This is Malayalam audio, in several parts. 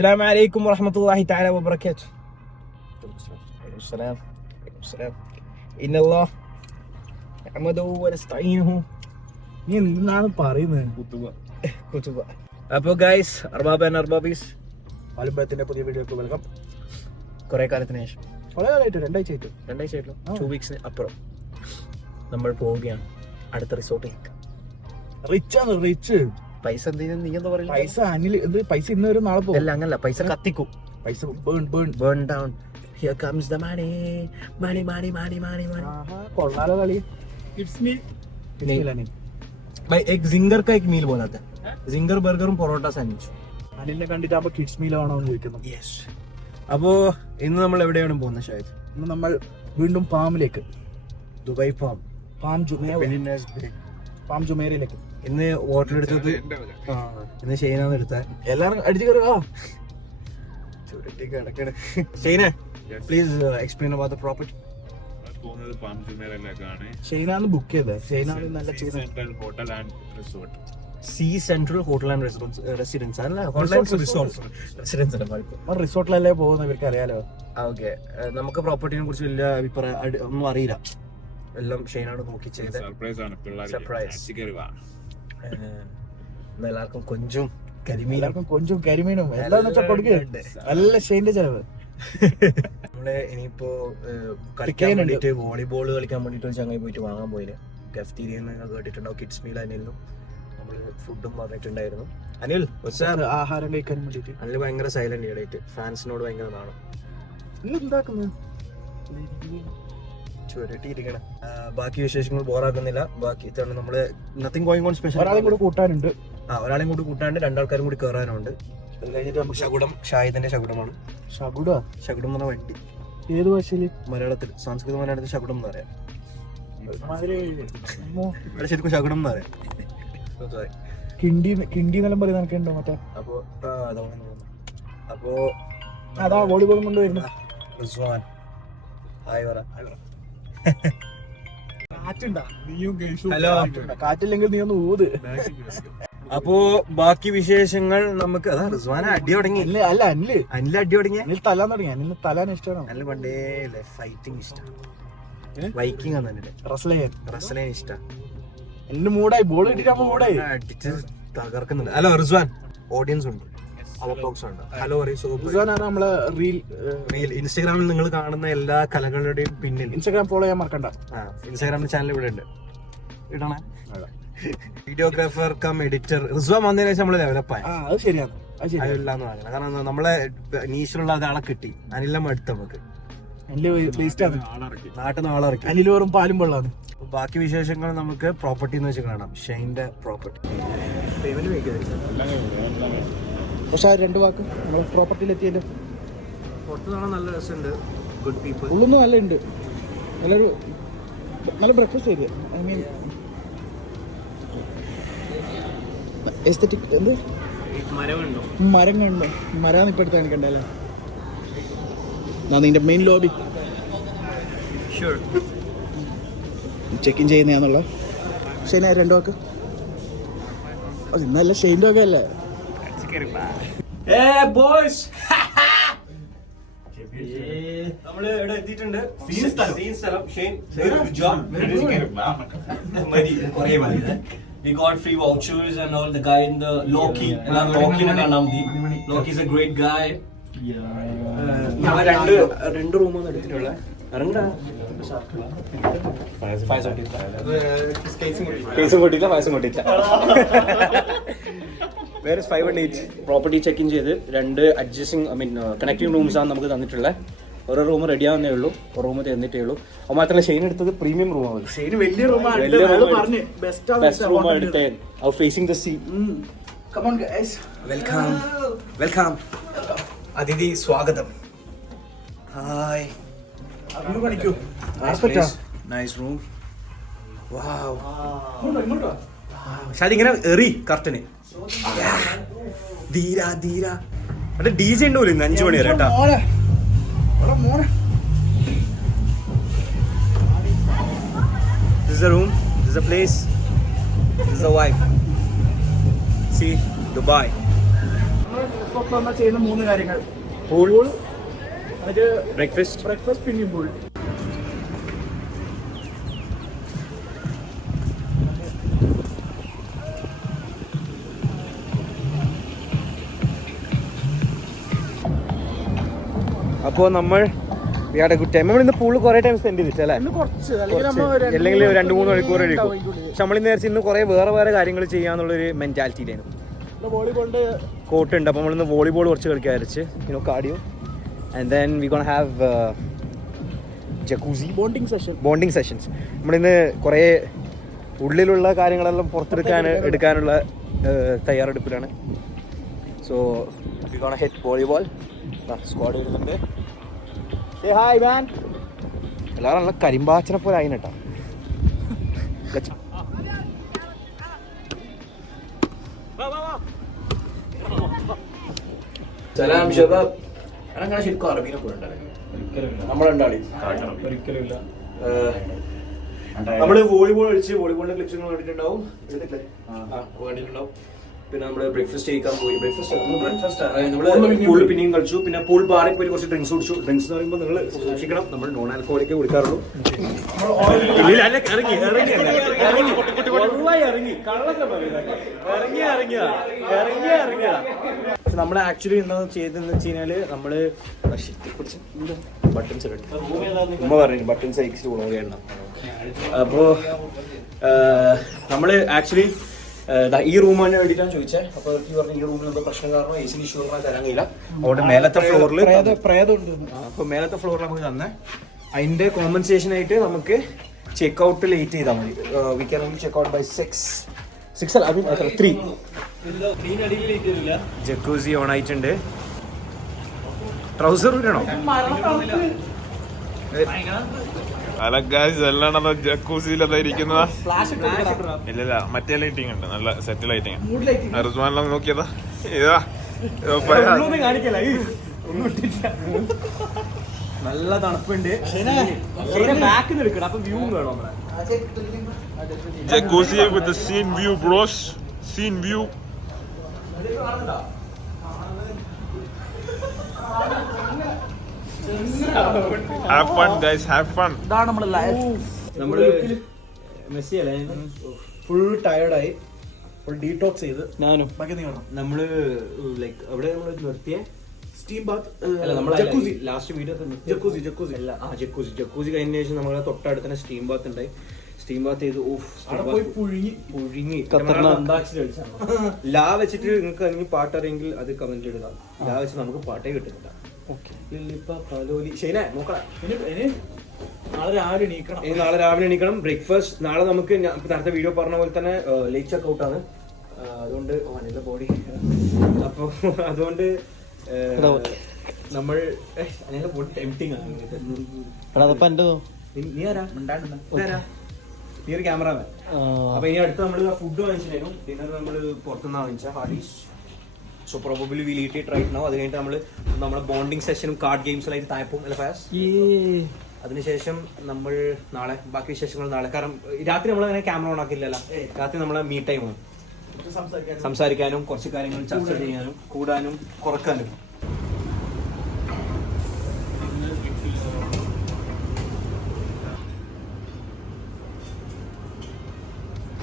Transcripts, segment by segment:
السلام عليكم ورحمة الله تعالى وبركاته. السلام. إن الله نحمده ونستعينه. നീ എന്താണ് പറയുന്നത്? കുത്തുബ. അപ്പോൾ ഗൈസ്, അർബാബ് ആൻഡ് അർബാബീസ്, ആലുബത്തിന്റെ പുതിയ വീഡിയോക്ക് വെൽക്കം. കുറെ കാലത്തിന് ശേഷം, വളരെ കാലമായിട്ട്, രണ്ടാഴ്ചയായിട്ടുള്ളൂ, 2 വീക്സിന് അപ്പുറം നമ്മൾ പോവുകയാണ് അടുത്ത റിസോർട്ടിലേക്ക്. റിച്ച് പൈസ എന്തെങ്കിലും നീ എന്താ പറയുക? പൈസ അനിൽ പൈസ ഇന്ന് വരും നാളെ പോകും. അല്ല, അങ്ങനല്ല, പൈസ കത്തിക്കും. പൈസ burn down. Here comes the money. കൊള്ളാലോ കളി. भाई एक जिंगर का एक मील बोला था. जिंगर ബർഗറും പൊറോട്ട സാൻഡ്വിച്ചും. അനിലിനെ കണ്ടിട്ട് അപ്പൊ കിഡ്സ് മീൽ ആണോ എന്ന് ചോദിക്കുന്നു. യെസ്. അപ്പോ ഇന്ന് നമ്മൾ എവിടെയാണ് പോകുന്നത് ഷാഹിദ്? ഇന്ന് നമ്മൾ വീണ്ടും പാമിലേക്ക്, ദുബായ് പാം ജുമേരയിലേക്ക്. ഇന്ന് ഹോട്ടൽ എടുത്തത് ഇന്ന് ഷെയ്നാന്ന് എടുത്ത. എല്ലാരും അടിച്ചു കയറുക. Shaina, please explain about the property. ഷെയ്നാണ് ബുക്ക് ചെയ്തത്. ഷെയ്നാണ് നല്ല hotel and resort. Sea central hotel and residence അല്ല, റിസോർട്ടിലല്ലേ പോകുന്ന, ഇവർക്ക് അറിയാലോ. ഓക്കെ, നമുക്ക് പ്രോപ്പർട്ടിനെ കുറിച്ച് വലിയ അഭിപ്രായം ഒന്നും അറിയില്ല. എല്ലാം ഷെയ്നാണ് നോക്കി ചെയ്തത്. സർപ്രൈസ്. എല്ലാവർക്കും കൊഞ്ചും കരിമീനും എല്ലാം കൊടുക്കുന്നുണ്ട്. നല്ല ഷെയ്ന്റെ ചെലവ്. നമ്മള് ഇനിയിപ്പോ കളിക്കാൻ വേണ്ടിട്ട്, വോളിബോൾ കളിക്കാൻ വേണ്ടിട്ട് ചങ്ങായി പോയിട്ട് വാങ്ങാൻ പോയില്ല. കഫ്റ്റീരിയെന്ന് കേട്ടിട്ടുണ്ടാവും. കിഡ്സ് മീൽ അനിലും നമ്മള് ഫുഡും പറഞ്ഞിട്ടുണ്ടായിരുന്നു. അനിൽ ആഹാരം കഴിക്കാൻ വേണ്ടിട്ട്. അനിൽ ഭയങ്കര സൈലന്റ് ആയിട്ട്, ഫാൻസിനോട് ഭയങ്കര നാണം. ചുരട്ടിയിരിക്കണം. ബാക്കി വിശേഷങ്ങൾ ബോറാക്കുന്നില്ല. ബാക്കി നമ്മള് നത്തിങ് ഗോയിങ് ഓൺ സ്പെഷ്യൽ. ഒരാളെയും കൂടി കൂട്ടാനുണ്ട്. ഒരാളെയും കൂടി കൂട്ടാണ്ട്, 2 ആൾക്കാരും കൂടി കയറാനുണ്ട്. അത് കഴിഞ്ഞിട്ട് നമുക്ക് ശകുടം, ഷാഹിദിന്റെ ശകുടമാണ്. ശകുടം എന്ന് പറഞ്ഞ വണ്ടി. ഏത് ഭാഷയില്? മലയാളത്തിൽ, സംസ്കൃത മലയാളത്തിൽ ശകുടം എന്ന് പറയാം. ശരിക്കും ശകുടം എന്ന് പറയാം. കിണ്ടി എന്നെല്ലാം പറയുന്നത് എനിക്കുണ്ടോ മറ്റേ? അപ്പോ അതാ വോളിബോളും കൊണ്ട് വരുന്നത്. റിസ്വാൻ, ഹായ് പറ. ഹലോ, കാറ്റില്ലെങ്കിൽ നീ ഒന്ന് ഊത്. അപ്പോ ബാക്കി വിശേഷങ്ങൾ നമുക്ക്. അതാ റിസ്വാന അടി തുടങ്ങി. അല്ല, അനിൽ അടി തുടങ്ങി. അനിൽ തലാൻ തുടങ്ങി. അനിൽ തലാൻ ഇഷ്ടമാണ്. അനിൽ പണ്ടേ ഫൈറ്റിംഗ് ഇഷ്ടമാണ്. വൈക്കിംഗ് ആണ് റസ്ലൈൻ ഇഷ്ടമാണ്. എന്റെ മൂടായി, ബോൾ കിട്ടിട്ട് മൂടായി അടിച്ച് തകർക്കുന്നുണ്ട്. ഹലോ റിസ്വാൻ, ഓഡിയൻസ് ഉണ്ട്, ഹലോ. നമ്മളെ റീൽ ഇൻസ്റ്റാഗ്രാമിൽ നിങ്ങൾ കാണുന്ന എല്ലാ കലകളുടെയും പിന്നിൽ. ഇൻസ്റ്റാഗ്രാം ഫോളോ ചെയ്യാൻ മറക്കണ്ട. ഇൻസ്റ്റാഗ്രാമിൽ ചാനൽ ഇവിടെ ഉണ്ട്, ഇടണേ. വീഡിയോഗ്രാഫർ കം എഡിറ്റർ റിസ്വാൻ വന്നതിന് ശേഷം നമ്മള് ഡെവലപ്പായി. അത് ശരിയാണ്, അതില്ലാന്ന് പറയണം. കാരണം നമ്മളെ നീഷിലുള്ള ഒരാളെ കിട്ടി. അനിലും അടുത്ത് നമുക്ക് നാട്ടിൽ നിന്ന് ആളിറക്കി. അനിലോറും പാലും വെള്ളമാണ്. ബാക്കി വിശേഷങ്ങൾ നമുക്ക് പ്രോപ്പർട്ടി എന്ന് വെച്ച് കാണാം. ഷെയ്ന്റെ പ്രോപ്പർട്ടി. പക്ഷെ 2 വാക്ക് നമ്മൾ പ്രോപ്പർട്ടിയിൽ എത്തിയല്ലോ. പുറത്ത് കാണാൻ നല്ല രസമുണ്ട്. Good people. ഉള്ളൊന്നും നല്ല ഉണ്ട്. നല്ല ബ്രേക്ക്ഫാസ്റ്റ് ചെയ്ത്. I mean aesthetic. എന്ത് മരം കണ്ടോ? മരമാണ് ഇപ്പൊ എടുത്ത് കാണിക്കണ്ടല്ലേ. നിന്റെ main lobby check in ചെയ്യുന്നതാന്നുള്ള. Shayna 2 വാക്ക്. ഇന്നല്ല ഷെയ്ൻ്റെ ഒക്കെ അല്ലേ? നമ്മള് ഇവിടെ എത്തിയിട്ടുണ്ട്. We got free vouchers and all. The guy in the Loki, Loki ne kaanam di. Loki is a great guy. രണ്ട് റൂമാണ് എടുത്തിട്ടുള്ളത്. ഇറങ്ങടാ. Where is 5 and 8? Property check in ചെയ്ത് 2 അഡ്ജസ്റ്റിംഗ് കണക്റ്റിംഗ് റൂംസ് ആണ് നമുക്ക് തന്നിട്ടുള്ളത്. ഓരോ റൂം റെഡി ആവുന്നേ ഉള്ളൂ. റൂം തന്നിട്ടേ ഉള്ളൂ. അത് മാത്രമല്ല ഷെയ്ൻ എടുത്തത് പ്രീമിയം റൂമാണ്. ബെസ്റ്റ് റൂമാണ് എടുത്തേ. Facing the sea. വെൽക്കം അതിഥി സ്വാഗതം. ഹായ്. Nice room. ഷാദി ഇങ്ങനെ എറി കർട്ടന്. ധീര അവിടെ DJ ഉണ്ടല്ലോ ഇന്ന് 5 മണി വരെ കേട്ടാ. This is the room, this is the place, this is the vibe. See, Dubai. Laptop വന്നാൽ ചെയ്യുന്ന 3 കാര്യങ്ങൾ: പൂൾ, അത് ബ്രേക്ക്ഫാസ്റ്റ്, പിന്നെയും പൂൾ. അപ്പോൾ നമ്മൾ ഗുഡ് ടൈം. നമ്മൾ ഇന്ന് പൂള് കുറേ ടൈം സ്പെൻഡ് ചെയ്തിട്ടല്ലേ? അല്ലെങ്കിൽ 2-3 മണിക്കൂർ എടുക്കും. പക്ഷെ നമ്മളിന്ന് നേരിച്ച് ഇന്ന് കുറേ വേറെ കാര്യങ്ങൾ ചെയ്യാന്നുള്ളൊരു മെന്റാലിറ്റിയിലായിരുന്നു. കോർട്ട് ഉണ്ട്, അപ്പോൾ നമ്മളിന്ന് വോളിബോൾ കുറച്ച് കളിക്കാൻ വിചാരിച്ച്, cardio. And then we gonna have jacuzzi bonding sessions. നമ്മളിന്ന് കുറേ ഉള്ളിലുള്ള കാര്യങ്ങളെല്ലാം എടുക്കാനുള്ള തയ്യാറെടുപ്പിലാണ്. So we gonna hit volleyball. Squad വരുന്നുണ്ട്. ഹായ് മാൻ. എല്ലാവരും നല്ല കരിമ്പാച്ചനെ പോലെ ആയിട്ടാ. സലാം ഷബാബ്. അങ്ങനെ ശരിക്കും അറബീനെ പോയിട്ടുണ്ടല്ലേ? ഒരിക്കലുമില്ല. നമ്മള് വോളിബോൾ കളിച്ച് വോളിബോളിന്റെ ക്ലിപ്സ് നിങ്ങൾ കണ്ടിട്ടുണ്ടാവും. കണ്ടിട്ടുണ്ടാവും. പിന്നെ നമ്മള് ബ്രേക്ക്ഫാസ്റ്റ് കഴിക്കാൻ പോയി. നമ്മള് പൂൾ പിന്നെയും കളിച്ചു. പിന്നെ പൂൾ ബാറിൽ പോയി കുറച്ച് ഡ്രിങ്ക്സ് കുടിച്ചു. ഡ്രിങ്ക്സ് എന്ന് പറയുമ്പോൾ നിങ്ങൾ സൂക്ഷിക്കണം, നമ്മൾ നോൺ ആൽക്കഹോളിക്കേ കുടിക്കാറുള്ളൂ. പക്ഷെ നമ്മൾ ആക്ച്വലി എന്താ ചെയ്തെന്ന് വെച്ച് കഴിഞ്ഞാല് നമ്മള് ബട്ടൺസ് ഉമ്മ പറഞ്ഞു ബട്ടൺസ് അയച്ചിട്ട് ഗുണമാണ്. അപ്പോ നമ്മള് ആക്ച്വലി ഈ റൂമിന് വേണ്ടിയിട്ടാണ് ചോദിച്ചത്. അപ്പൊ അവർക്ക് പറഞ്ഞു ഈ റൂമിൽ എന്തോ പ്രശ്നം കാരണം AC ഇഷ്യൂ കാരണം തരാൻ കഴിയില്ല. അതുകൊണ്ട് മേലത്തെ ഫ്ലോറിൽ അപ്പൊ മേലത്തെ ഫ്ലോറിൽ നമുക്ക് തന്നെ അതിന്റെ കോമ്പൻസേഷൻ ആയിട്ട് നമുക്ക് ചെക്ക് ഔട്ട് ലേറ്റ് ചെയ്താൽ മതി. We can only check out by 6 അല്ല, അത് 3. ജക്കൂസി ഓൺ ആയിട്ടുണ്ട്. ട്രൗസർ ഇടണോ? അല്ല ഗൈസ്, എല്ലാം ജക്കൂസിയിലതാ ഇരിക്കുന്നതാ. ഇല്ല, മറ്റേ ലൈറ്റിംഗ് ഉണ്ട്, നല്ല സെറ്റ് ലൈറ്റിംഗ്. റിസ്വാനെല്ലാം നോക്കിയതാ. ഇതാ നല്ല തണുപ്പുണ്ട്. Jacuzzi with scene view bros, scene view. Have fun guys, have fun. ഇതാണ് നമ്മുടെ ലൈഫ്. നമ്മള് മെസ്സി അല്ലേ, ഫുൾ ടയർഡായി, ഫുൾ ഡീടോക്സ് ചെയ്ത്. ഞാനും ബാക്കി നീങ്ങണം. നമ്മള് ലൈക്ക് അവിടെ നമ്മൾ നിർത്തിയ സ്റ്റീം ബാത്ത് അല്ല, നമ്മൾ ലാസ്റ്റ് വീഡിയോ ജക്കൂസി കഴിഞ്ഞ ശേഷം നമ്മളെ തൊട്ടടുത്ത് തന്നെ സ്റ്റീം ബാത്ത് ഉണ്ടായി. സ്റ്റീം ബാത്ത് ചെയ്ത് പുഴുങ്ങി ലാ വെച്ചിട്ട് നിങ്ങൾക്ക് അല്ലെങ്കിൽ പാട്ട് അറിയെങ്കിൽ അത് കമന്റ് ഇടുക. ലാ വെച്ച് നമുക്ക് പാട്ടേ കിട്ടുന്നില്ല. നാളെ രാവിലെ എണീക്കണം. ബ്രേക്ക്ഫാസ്റ്റ് നാളെ നമുക്ക് നേരത്തെ വീഡിയോ പറഞ്ഞ പോലെ തന്നെ ലേറ്റ് ചെക്ക് ഔട്ട് ആണ്. അതുകൊണ്ട് ബോഡി അപ്പൊ അതുകൊണ്ട് നമ്മൾ ടെംപ്റ്റിംഗ് ആണ്. നീ ആരാ? നീ ഒരു ക്യാമറമാൻ. അപ്പൊ ഇനി അടുത്ത് നമ്മൾ ഫുഡ് വാങ്ങിച്ചിട്ടുണ്ടായിരുന്നു. ഡിന്നർ നമ്മൾ പുറത്തുനിന്ന് വാങ്ങിച്ച Hardee's. So probably will eat it right now. അത് കഴിഞ്ഞിട്ട് നമ്മുടെ ബോണ്ടിങ് സെഷനും കാർഡ് ഗെയിംസിലായിട്ട് താഴെപ്പോവും അല്ല ഫയാസ്? അതിനുശേഷം നമ്മൾ നാളെ ബാക്കി വിശേഷങ്ങൾ നാളെ. കാരണം രാത്രി നമ്മൾ അങ്ങനെ ക്യാമറ ഓൺ ആക്കില്ലല്ലോ. രാത്രി നമ്മളെ മീ ടൈമാണ്, സംസാരിക്കാനും കുറച്ച് കാര്യങ്ങൾ ചർച്ച ചെയ്യാനും കൂടാനും കുറക്കാനും.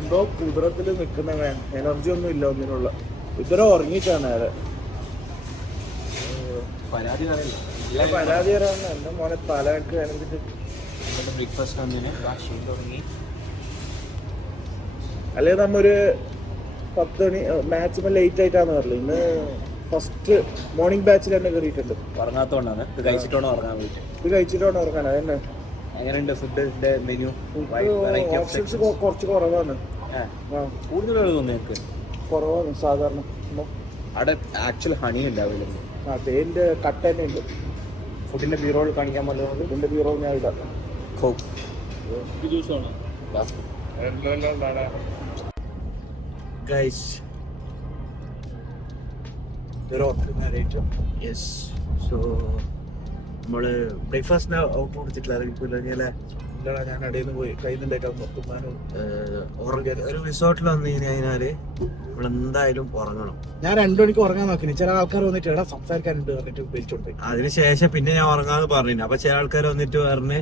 എന്തോ കുതിരത്തില് നിക്കുന്ന എനർജി ഒന്നും ഇല്ല ഒന്നിനുള്ള. ഇതുവരെ ഉറങ്ങിയിട്ടാണ് നേരെ. പരാതി പറയാൻ എന്റെ മോനെ തലക്ക് വേണമെങ്കിൽ ബ്രേക്ക്ഫാസ്റ്റ് തുടങ്ങി. അല്ലെ നമ്മൊരു 10 മണി മാക്സിമം ലേറ്റ് ആയിട്ടാന്ന് പറഞ്ഞത്. ഇന്ന് ഫസ്റ്റ് മോർണിംഗ് ബാച്ചിൽ തന്നെ കയറിയിട്ടുണ്ട്. ഉറങ്ങാത്തോണ്ടാണ്. ഇത് കഴിച്ചിട്ടാണോ ഉറങ്ങാൻ പറ്റും? ഇത് കഴിച്ചിട്ടാണ് ഉറങ്ങാൻ. അതന്നെ. എങ്ങനെയുണ്ട് ഫുഡിന്റെ മെനു? ഓപ്ഷൻസ് കുറച്ച് കുറവാണ്. കൂടുതൽ തോന്നി കുറവാണ് സാധാരണ. അവിടെ ആക്ച്വൽ ഹണി ഉണ്ടാവില്ല. തേന്റെ കട്ട തന്നെ ഉണ്ട്. ഫുഡിന്റെ ബീറോൾ കാണിക്കാൻ പറ്റുന്നത്. ഫുഡിന്റെ ബീറോ ഞാൻ ഇടാം. Guys yes. സോ നമ്മള് ബ്രേക്ക്ഫാസ്റ്റിന് ഔട്ട് കൊടുത്തിട്ടില്ല. അറിയിപ്പില്ല. ഇല്ലടാ, ഞാൻ ഇടയിൽ നിന്ന് പോയി കയ്യിന്നുണ്ടാക്കാൻ നോക്കുമാനും. ഒരു റിസോർട്ടിൽ വന്നു കഴിഞ്ഞാല് നമ്മളെന്തായാലും ഉറങ്ങണം. ഞാൻ 2 മണിക്ക് ഉറങ്ങാൻ നോക്കി. ചില ആൾക്കാർ വന്നിട്ട് എടാ സംസാരിക്കാനുണ്ട് പറഞ്ഞിട്ട് വിളിച്ചോണ്ട്. അതിനുശേഷം പിന്നെ ഞാൻ ഉറങ്ങാന്ന് പറഞ്ഞു. അപ്പൊ ചില ആൾക്കാർ വന്നിട്ട് പറഞ്ഞ്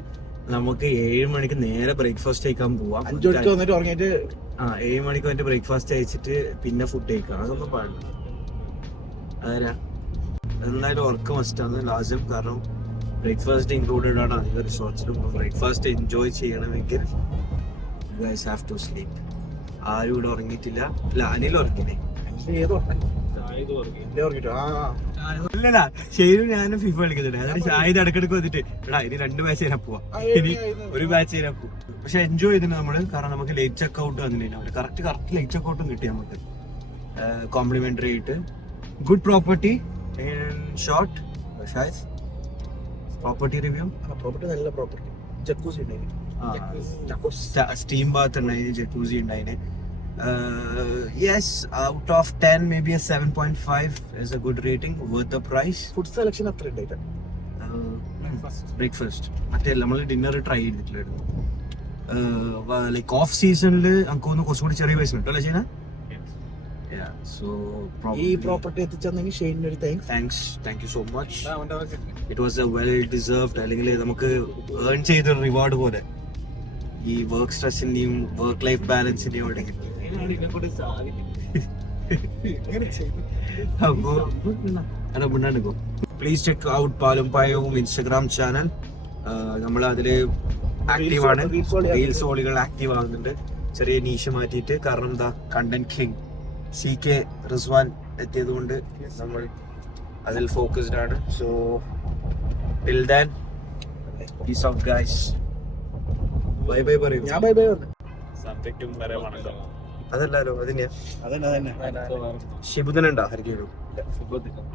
നമുക്ക് 7 മണിക്ക് നേരെ ബ്രേക്ക്ഫാസ്റ്റ് കഴിക്കാൻ പോവാം. 5 മണിക്ക് വന്നിട്ട് ഉറങ്ങിയിട്ട് 7 മണിക്ക് വന്നിട്ട് ബ്രേക്ക്ഫാസ്റ്റ് കഴിച്ചിട്ട് പിന്നെ ഫുഡ് കഴിക്കാം. അതൊന്നും പാടില്ല. അതാ എന്തായാലും ഉറക്കം മസ്റ്റാണ് ലാസം. കാരണം ബ്രേക്ക്ഫാസ്റ്റ് ഇൻക്ലൂഡഡ് ആണ് അധികം റിസോർട്ട്സിലും. ബ്രേക്ക്ഫാസ്റ്റ് എൻജോയ് ചെയ്യണമെങ്കിൽ you guys have to sleep. ആരും ഇവിടെ ഉറങ്ങിയിട്ടില്ല. അല്ല, അനിൽ ഉറങ്ങിനെ. ഏത് ഉറങ്ങി? ഉറങ്ങിട്ടോ? ഇല്ലല്ല, ശരി. ഞാനും ഫിഫ കളിക്കുന്നുണ്ട്. അതായത് ഷാഹിദ് ഇടക്കിടക്ക് വന്നിട്ട് എടാ ഇനി 2 ബാച്ച് ചെയ്യാൻ പോവാം, ഇനി 1 ബാച്ച് ചെയ്യാൻ പോവാം. പക്ഷെ എൻജോയ് ചെയ്തിട്ട് നമ്മള്. കാരണം നമുക്ക് ലേറ്റ് ചെക്ക് ഔട്ട് വന്നില്ല. കറക്റ്റ് ലേറ്റ് ചെക്ക് ഔട്ടും കിട്ടി നമുക്ക് കോംപ്ലിമെന്ററി ആയിട്ട്. Good property short. Shahid property review. Property നല്ല പ്രോപ്പർട്ടി. ജക്കൂസി ഉണ്ടായിരുന്നു, സ്റ്റീം ബാത്ത് ഉണ്ടായിരുന്നു, ജക്കൂസി ഉണ്ടായിരുന്നു. Yes, out of 10 maybe a 7.5 is a good rating, worth the price. Food selection അത്ര ഉണ്ടായിട്ട്. ബ്രേക്ക്ഫാസ്റ്റ് മറ്റേ നമ്മൾ ഡിന്നർ ട്രൈ ചെയ്തിട്ടില്ലായിരുന്നു. ലൈക്ക് ഓഫ് സീസണിൽ നമുക്ക് ഒന്ന് കുറച്ചുകൂടി ചെറിയ പൈസ കിട്ടും അല്ലേ ചെയ്യുന്ന. ഈ പ്രോപ്പർട്ടി എത്തിച്ചെന്നെങ്കിൽ ഷെയ്നിന് ഒരു thank you so much. It was A well deserved. അല്ലെങ്കിൽ നമുക്ക് ഏൺ ചെയ്തൊരു റിവാർഡ് പോലെ ഈ വർക്ക് സ്ട്രെസ്സിന്റെയും വർക്ക് ലൈഫ് ബാലൻസിന്റെയും ഇവിടെ കിട്ടി. പ്ലീസ് ചെക്ക് ഔട്ട് പാലും പായവും ഇൻസ്റ്റഗ്രാം ചാനൽ. നമ്മൾ അതില് ആക്റ്റീവ് ആണ്. റീൽസ് ഓളികൾ ആക്റ്റീവ് ആകുന്നുണ്ട്. ചെറിയ നീഷ് മാറ്റിയിട്ട്. കാരണം എന്താ, കണ്ടന്റ് കിങ് CK റിസ്വാൻ എത്തിയത് കൊണ്ട് നമ്മൾ അതിൽ ഫോക്കസ്ഡ് ആണ്. So till than peace out guys. Bye bye പറയൂ. ഞാൻ ബൈ ബൈ പറഞ്ഞു. അതല്ലോ അതിനെയാ. അതന്നെ ശിബുദിനുണ്ടോ ഹരിക്കും? ശുഭദിനം.